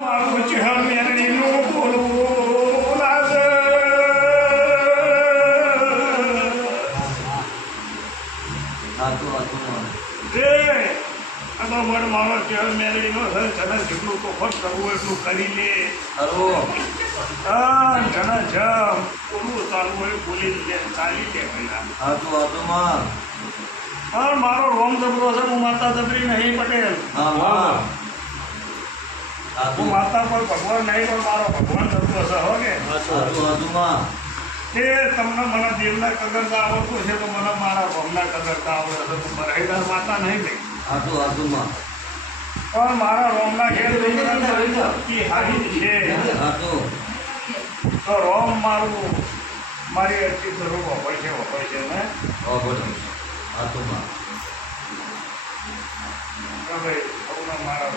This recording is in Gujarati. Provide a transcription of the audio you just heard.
મારું ચહેરું મેરડીનું બોલવું લાગે. એ આ તો મારો ચહેરો મેરડીનો છે. તને જેટલું તો ખર્ચ કરવું એટલું કરી લે. હા જણા જમ બોલવું ચાલવું હોય બોલી લે ચાલી લે પહેલા. હા મારો રોમ જબરો છે. હું માતા જબરી નહીં પટેલ. હું માતા પર ભગવાન નહીં પણ મારો ભગવાન જબરો છે. હો કે એ તમને મને દેવના કદરતા આવડતું છે તો મને મારા ભગના કદરતા આવડે છે. તો બરાઈદાર માતા નહીં ગઈ પણ મારા રોમના ઘેર હારી છે. તો રોમ મારું મારી અરજી જરૂર હોય છે ને ભાઈ મારા